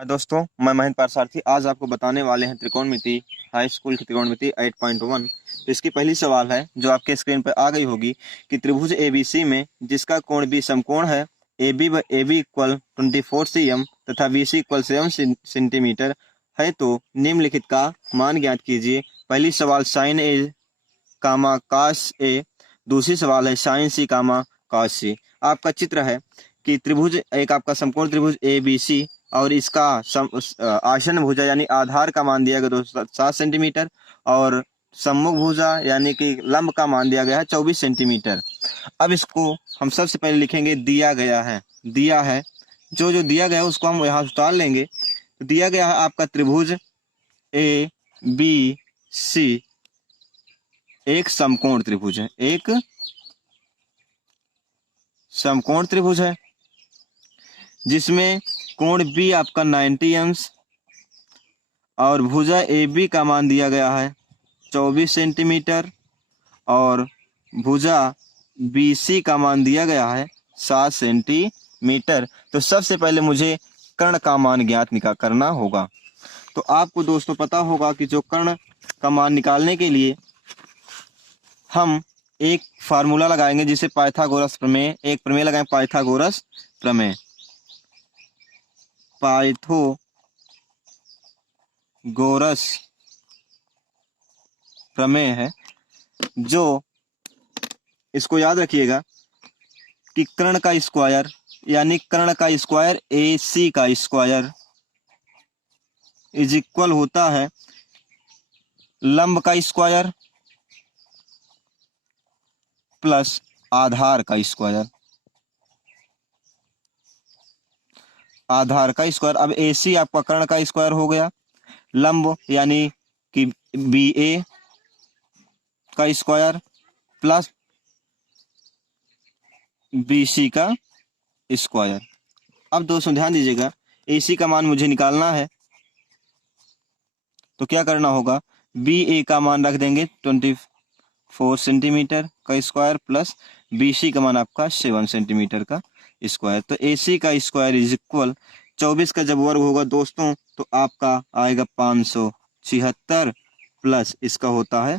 दोस्तों, मैं महेंद्र पारसारथी आज आपको बताने वाले हैं त्रिकोणमिति हाई स्कूल की त्रिकोणमिति 8.1। तो इसकी पहली सवाल है जो आपके स्क्रीन पर आ गई होगी कि त्रिभुज एबीसी में जिसका कोण बी समकोण है, ए बी इक्वल 24 cm तथा बी सी इक्वल 7 सेंटीमीटर है, तो निम्नलिखित का मान ज्ञात कीजिए। पहली सवाल साइन ए कामा कास ए, दूसरी सवाल है साइन सी कामा कास सी। आपका चित्र है कि त्रिभुज एक आपका समकोण त्रिभुज ए बी सी और इसका आसन भुजा यानी आधार का मान दिया गया 7 सेंटीमीटर और सम्मुख भुजा यानी कि लंब का मान दिया गया है 24 सेंटीमीटर। अब इसको हम सबसे पहले लिखेंगे दिया है जो दिया गया है उसको हम यहाँ उतार लेंगे। तो दिया गया है आपका त्रिभुज ए बी सी एक समकोण त्रिभुज है, जिसमें कोण बी आपका 90 अंश और भुजा ए बी का मान दिया गया है 24 सेंटीमीटर और भुजा बी सी का मान दिया गया है 7 सेंटीमीटर। तो सबसे पहले मुझे कर्ण का मान ज्ञात करना होगा। तो आपको दोस्तों पता होगा कि जो कर्ण का मान निकालने के लिए हम एक फार्मूला लगाएंगे जिसे पाइथागोरस प्रमेय, एक प्रमेय लगाएंगे पाइथागोरस प्रमेय। पाइथागोरस प्रमेय है जो इसको याद रखिएगा कि कर्ण का स्क्वायर यानी कर्ण का स्क्वायर ए सी का स्क्वायर इज इक्वल होता है लंब का स्क्वायर प्लस आधार का स्क्वायर। अब ए सी आपका कर्ण का स्क्वायर हो गया, लंब यानी कि बी ए का स्क्वायर प्लस बी सी का स्क्वायर। अब दोस्तों ध्यान दीजिएगा, ए सी का मान मुझे निकालना है तो क्या करना होगा, बी ए का मान रख देंगे 24 सेंटीमीटर का स्क्वायर प्लस बी सी का मान आपका 7 सेंटीमीटर का स्क्वायर। तो ए सी का स्क्वायर इज इक्वल 24 का जब वर्ग होगा दोस्तों तो आपका आएगा 576 प्लस इसका होता है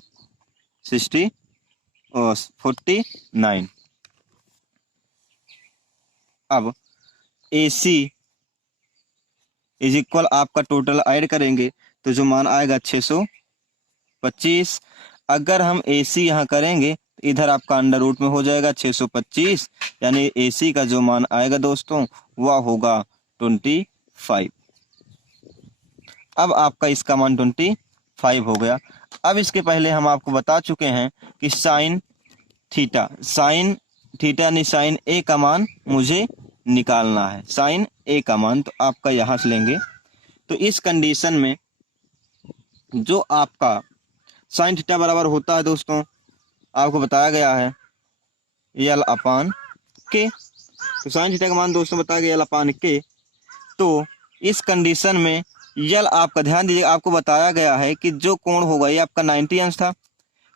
49। अब ए सी इज इक्वल आपका टोटल ऐड करेंगे तो जो मान आएगा 625। अगर हम ए सी यहाँ करेंगे तो इधर आपका अंडर रूट में हो जाएगा 625, यानी ए सी का जो मान आएगा दोस्तों वह होगा 25। अब आपका इसका मान 25 हो गया। अब इसके पहले हम आपको बता चुके हैं कि साइन थीटा यानी साइन ए का मान मुझे निकालना है, साइन ए का मान तो आपका यहाँ से लेंगे। तो इस कंडीशन में जो आपका साइन थीटा बराबर होता है दोस्तों आपको बताया गया है यल अपान के। तो साइन थीटा का मान दोस्तों बताया गया यल अपान के। तो इस कंडीशन में यल आपका ध्यान दीजिए, आपको बताया गया है कि जो कोण होगा ये आपका 90 अंश था,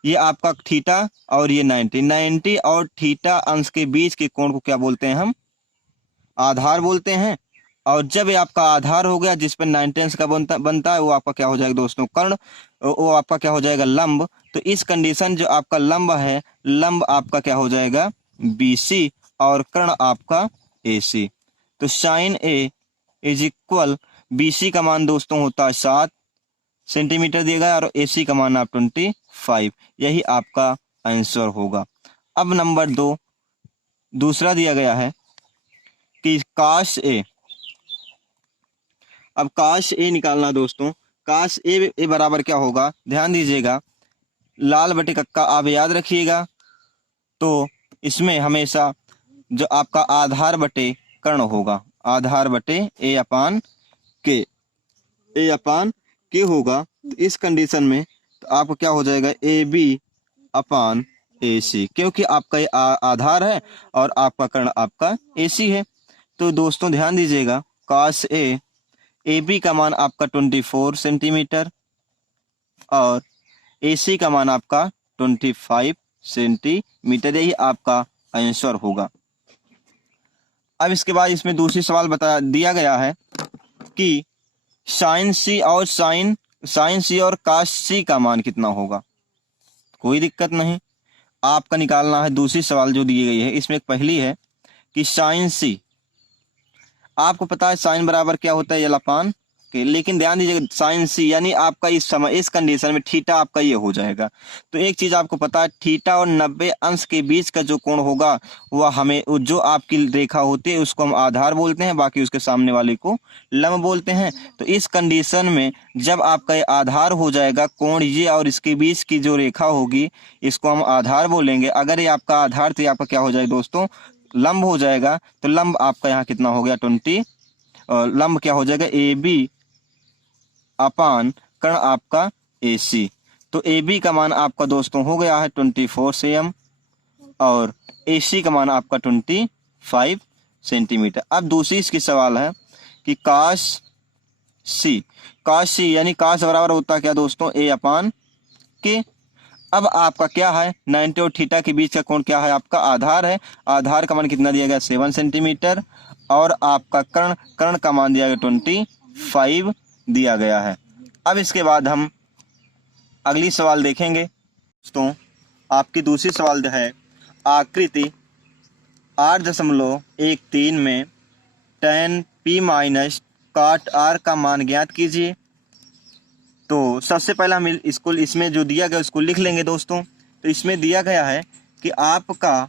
ये आपका थीटा और ये 90 और थीटा अंश के बीच के कोण को क्या बोलते हैं, हम आधार बोलते हैं। और जब ये आपका आधार हो गया जिस पर 90 अंश का बनता है वो आपका क्या हो जाएगा दोस्तों, कर्ण, वो आपका क्या हो जाएगा, लंब। तो इस कंडीशन जो आपका लंब है, लंब आपका क्या हो जाएगा BC और कर्ण आपका AC। तो sine A is equal BC का मान दोस्तों होता है 7 सेंटीमीटर दिया गया और AC का मान आप 25। यही आपका आंसर होगा। अब नंबर 2 दूसरा दिया गया है कि काश ए। अब काश ए निकालना दोस्तों, काश ए बराबर क्या होगा, ध्यान दीजिएगा, लाल बटे कक्का आप याद रखिएगा। तो इसमें हमेशा जो आपका आधार बटे कर्ण होगा, आधार बटे ए अपान के होगा। तो इस कंडीशन में तो आपको क्या हो जाएगा AB अपान AC, क्योंकि आपका ये आधार है और आपका कर्ण आपका AC है। तो दोस्तों ध्यान दीजिएगा, काश ए AB का मान आपका 24 सेंटीमीटर और AC का मान आपका 25 सेंटीमीटर, यही आपका आंसर होगा। अब इसके बाद इसमें दूसरी सवाल बता दिया गया है कि साइन सी और काश सी का मान कितना होगा? कोई दिक्कत नहीं, आपका निकालना है। दूसरी सवाल जो दी गई है इसमें एक पहली है कि साइन सी, आपको पता है साइन बराबर क्या होता है, एल अपान के, लेकिन ध्यान दीजिएगा साइन सी यानी आपका इस समय इस कंडीशन में थीटा आपका ये हो जाएगा। तो एक चीज आपको पता है, थीटा और 90 अंश के बीच का जो कोण होगा वह हमें जो आपकी रेखा होती है उसको हम आधार बोलते हैं, बाकी उसके सामने वाले को लंब बोलते हैं। तो इस कंडीशन में जब आपका ये आधार हो जाएगा कोण ये और इसके बीच की जो रेखा होगी इसको हम आधार बोलेंगे। अगर ये आपका आधार तो ये आपका क्या हो जाएगा दोस्तों, लंब हो जाएगा। तो लंब आपका यहाँ कितना हो गया 20, और लंब क्या हो जाएगा ए बी अपान कर्ण आपका ए सी। तो ए बी का मान आपका दोस्तों हो गया है 24 cm और ए सी का मान आपका 25 सेंटीमीटर। अब दूसरी इसकी सवाल है कि काश सी यानी काश बराबर होता है क्या दोस्तों, ए अपान के। अब आपका क्या है 90 और थीटा के बीच का कोण क्या है, आपका आधार है। आधार का मान कितना दिया गया 7 सेंटीमीटर और आपका कर्ण का मान दिया गया 25 दिया गया है। अब इसके बाद हम अगली सवाल देखेंगे दोस्तों। आपकी दूसरी सवाल है आकृति 8.13 में tan p minus cot r का मान ज्ञात कीजिए। तो सबसे पहले हम इसमें जो दिया गया उसको लिख लेंगे दोस्तों। तो इसमें दिया गया है कि आपका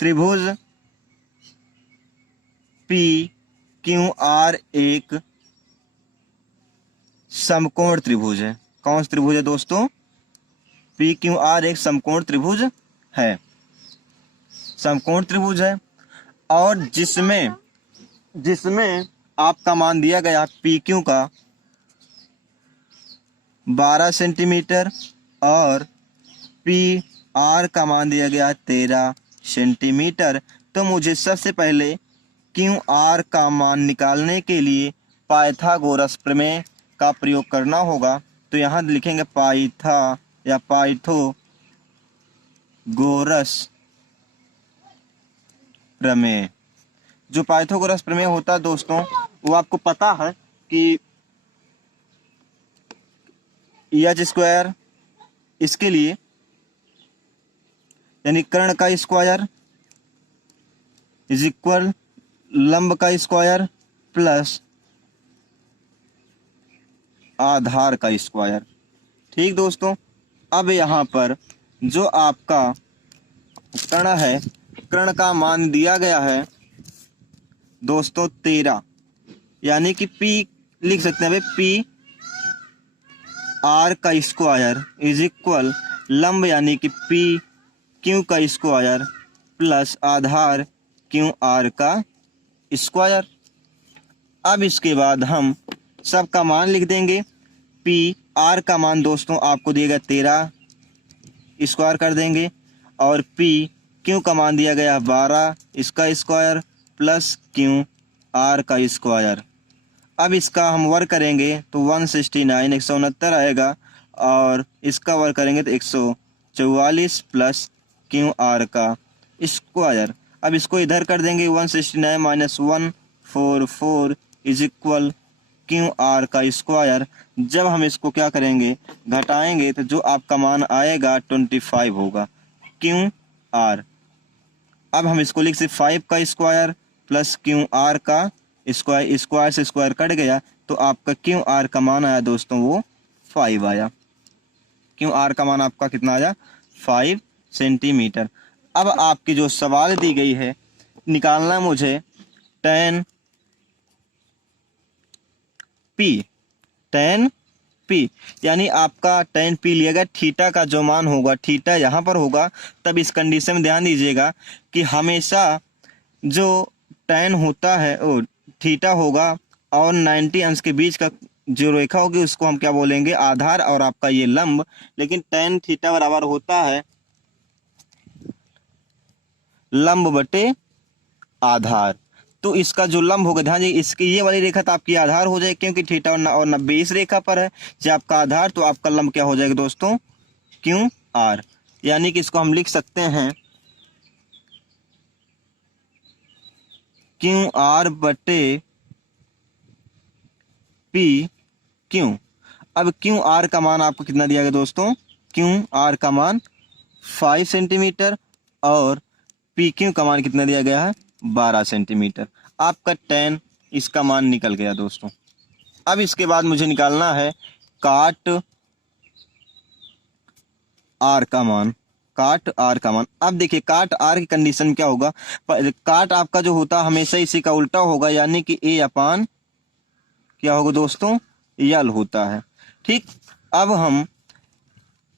त्रिभुज पी क्यू आर एक समकोण त्रिभुज है। कौन सा त्रिभुज है दोस्तों, पी क्यू आर एक समकोण त्रिभुज है, समकोण त्रिभुज है। और जिसमें आपका मान दिया गया पी क्यू का 12 सेंटीमीटर और पी आर का मान दिया गया 13 सेंटीमीटर। तो मुझे सबसे पहले क्यू आर का मान निकालने के लिए पाइथागोरस प्रमेय का प्रयोग करना होगा। तो यहाँ लिखेंगे पाइथागोरस प्रमेय। जो पाइथागोरस प्रमेय होता है दोस्तों वो आपको पता है कि एच स्क्वायर इसके लिए यानी कर्ण का स्क्वायर इज इक्वल लंब का स्क्वायर प्लस आधार का स्क्वायर। ठीक दोस्तों, अब यहाँ पर जो आपका कर्ण है, कर्ण का मान दिया गया है दोस्तों 13, यानी कि P लिख सकते हैं P R का स्क्वायर इज इक्वल लंब यानी कि P Q का स्क्वायर प्लस आधार Q R का स्क्वायर। अब इसके बाद हम सबका मान लिख देंगे। P R का मान दोस्तों आपको दिएगा 13, स्क्वायर कर देंगे, और P Q का मान दिया गया 12, इसका स्क्वायर प्लस Q R का स्क्वायर। अब इसका हम वर्क करेंगे तो 169 आएगा और इसका वर्क करेंगे तो 144 प्लस Q R का स्क्वायर। अब इसको इधर कर देंगे 169 minus 144 is equal Q R का स्क्वायर। जब हम इसको क्या करेंगे घटाएंगे तो जो आपका मान आएगा 25 होगा Q R। अब हम इसको लिख सकते 5 का स्क्वायर प्लस Q R का स्क्वायर, स्क्वायर से स्क्वायर कट गया तो आपका Q R का मान आया दोस्तों वो 5 आया। Q R का मान आपका कितना आया 5 सेंटीमीटर। अब आपकी जो सवाल दी गई है निकालना मुझे tan P यानी आपका tan P लिएगा, थीटा का जो मान होगा थीटा यहाँ पर होगा। तब इस कंडीशन में ध्यान दीजिएगा कि हमेशा जो tan होता है वो थीटा होगा और 90 अंश के बीच का जो रेखा होगी उसको हम क्या बोलेंगे आधार, और आपका ये लंब। लेकिन tan थीटा बराबर होता है लंब बटे आधार। तो इसका जो लंब होगा ध्यान दीजिए, इसकी ये वाली रेखा तो आपकी आधार हो जाएगी क्योंकि थीटा और 90 इस रेखा पर है। जब आपका आधार तो आपका लंब क्या हो जाएगा दोस्तों Q R, यानी कि इसको हम लिख सकते हैं Q R बटे पी क्यू। अब क्यू आर का मान आपको कितना दिया गया दोस्तों? क्यू आर का मान 5 सेंटीमीटर और पी क्यू का मान कितना दिया गया है? 12 सेंटीमीटर। आपका tan इसका मान निकल गया दोस्तों। अब इसके बाद मुझे निकालना है काट आर का मान। काट आर का मान, अब देखिए काट आर की कंडीशन क्या होगा? काट आपका जो होता है हमेशा इसी का उल्टा होगा, यानी कि ए अपान क्या होगा दोस्तों? यल होता है। ठीक, अब हम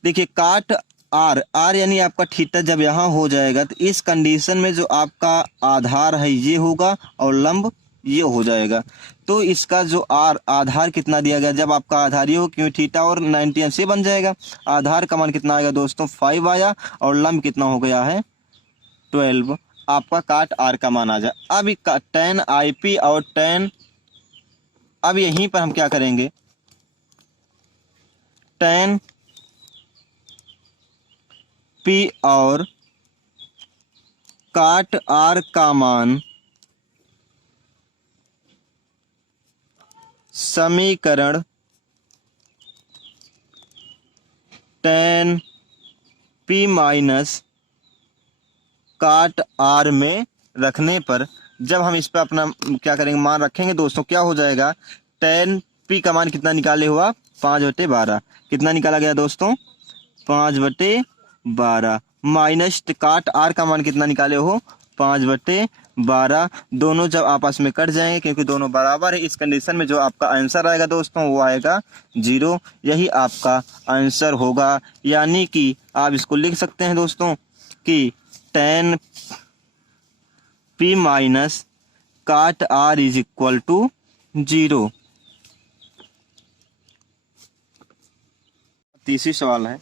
देखिए काट आर, आर यानी आपका थीटा जब यहाँ हो जाएगा तो इस कंडीशन में जो आपका आधार है ये होगा और लंब ये हो जाएगा। तो इसका जो आर आधार कितना दिया गया, जब आपका आधार ये हो क्यों थीटा और 90 से बन जाएगा। आधार का मान कितना आएगा दोस्तों? 5 आया और लंब कितना हो गया है? 12। आपका काट आर का मान आ जाए। अब tan आई पी और tan, अब यहीं पर हम क्या करेंगे? tan पी और काट आर का मान समीकरण tan पी माइनस काट आर में रखने पर जब हम इस पर अपना क्या करेंगे? मान रखेंगे दोस्तों, क्या हो जाएगा? tan पी का मान कितना निकाले हुआ? 5/12। कितना निकाला गया दोस्तों? 5/12 माइनस काट आर का मान कितना निकाले हो? 5/12। दोनों जब आपस में कट जाएंगे क्योंकि दोनों बराबर है, इस कंडीशन में जो आपका आंसर आएगा दोस्तों वो आएगा 0। यही आपका आंसर होगा। यानी कि आप इसको लिख सकते हैं दोस्तों कि tan पी माइनस काट आर इज इक्वल टू 0। तीसरी सवाल है,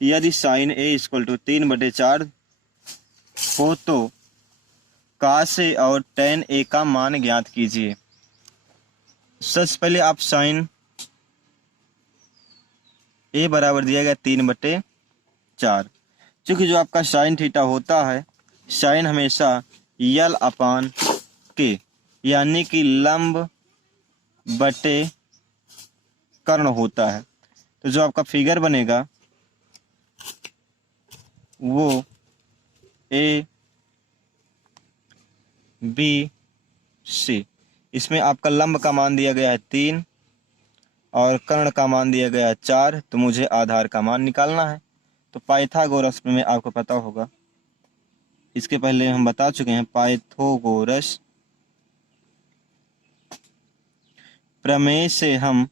यदि साइन ए इक्वल टू 3/4 हो तो काश ए और tan ए का मान ज्ञात कीजिए। सबसे पहले आप साइन ए बराबर दिया गया 3/4। क्योंकि जो आपका साइन थीटा होता है, साइन हमेशा यल अपान के यानी कि लंब बटे कर्ण होता है। तो जो आपका फिगर बनेगा वो ए बी सी, इसमें आपका लंब का मान दिया गया है 3 और कर्ण का मान दिया गया है 4। तो मुझे आधार का मान निकालना है। तो पाइथागोरस में आपको पता होगा, इसके पहले हम बता चुके हैं, पाइथागोरस प्रमेय से हम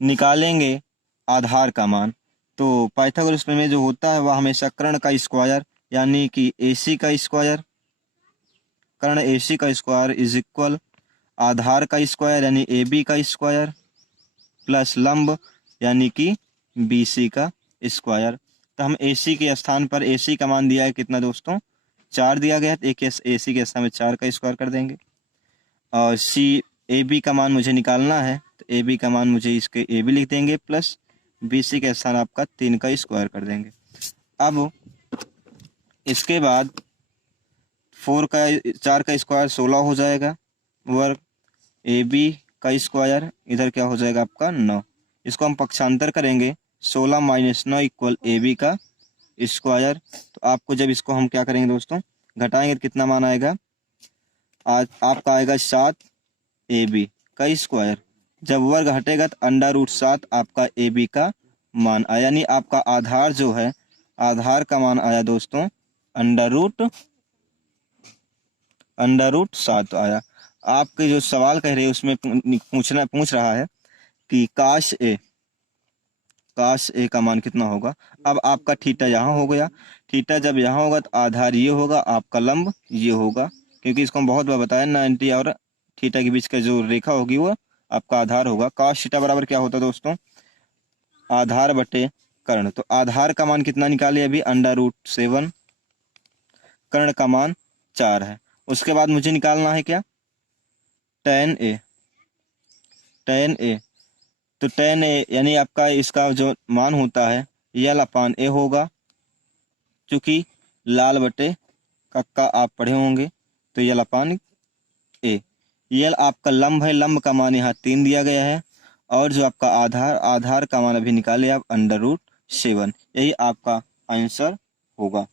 निकालेंगे आधार का मान। तो पाइथागोरस प्रमेय जो होता है वह हमेशा कर्ण का स्क्वायर यानी कि AC का स्क्वायर, कर्ण AC का स्क्वायर इज इक्वल आधार का स्क्वायर यानी AB का स्क्वायर प्लस लंब यानी कि BC का स्क्वायर। तो हम AC के स्थान पर AC का मान दिया है कितना दोस्तों? 4 दिया गया है, तो एक AC के स्थान में 4 का स्क्वायर कर देंगे। और AB का मान मुझे निकालना है, तो AB का मान मुझे इसके AB लिख देंगे प्लस BC के स्थान आपका 3 का स्क्वायर कर देंगे। अब इसके बाद 4 का स्क्वायर 16 हो जाएगा, वर्ग AB का स्क्वायर इधर क्या हो जाएगा आपका 9। इसको हम पक्षांतर करेंगे, 16 - 9 इक्वल AB का स्क्वायर। तो आपको जब इसको हम क्या करेंगे दोस्तों? घटाएंगे तो कितना मान आएगा? आज आपका आएगा 7 AB का स्क्वायर। जब वर्ग हटेगा तो √7 आपका AB का मान आया, यानी आपका आधार जो है, आधार का मान आया दोस्तों √7 आया। आपके जो सवाल कह रहे हैं उसमें पूछ रहा है कि काश ए का मान कितना होगा। अब आपका थीटा यहाँ हो गया, थीटा जब यहाँ होगा तो आधार ये होगा, आपका लंब ये होगा, क्योंकि इसको हम बहुत बार बताया 90 और थीटा के बीच का जो रेखा होगी वो आपका आधार होगा। काश थीटा बराबर क्या होता दोस्तों? आधार बटे कर्ण। तो आधार का मान कितना निकाले अभी? √7। कर्ण का मान 4 है। उसके बाद मुझे निकालना है क्या? tan ए। तो tan ए यानी आपका इसका जो मान होता है L/A होगा, क्योंकि लाल बटे कक्का आप पढ़े होंगे, तो L/A यल आपका लंब है, लंब का मान यहाँ 3 दिया गया है, और जो आपका आधार, आधार का मान अभी निकाले आप √7। यही आपका आंसर होगा।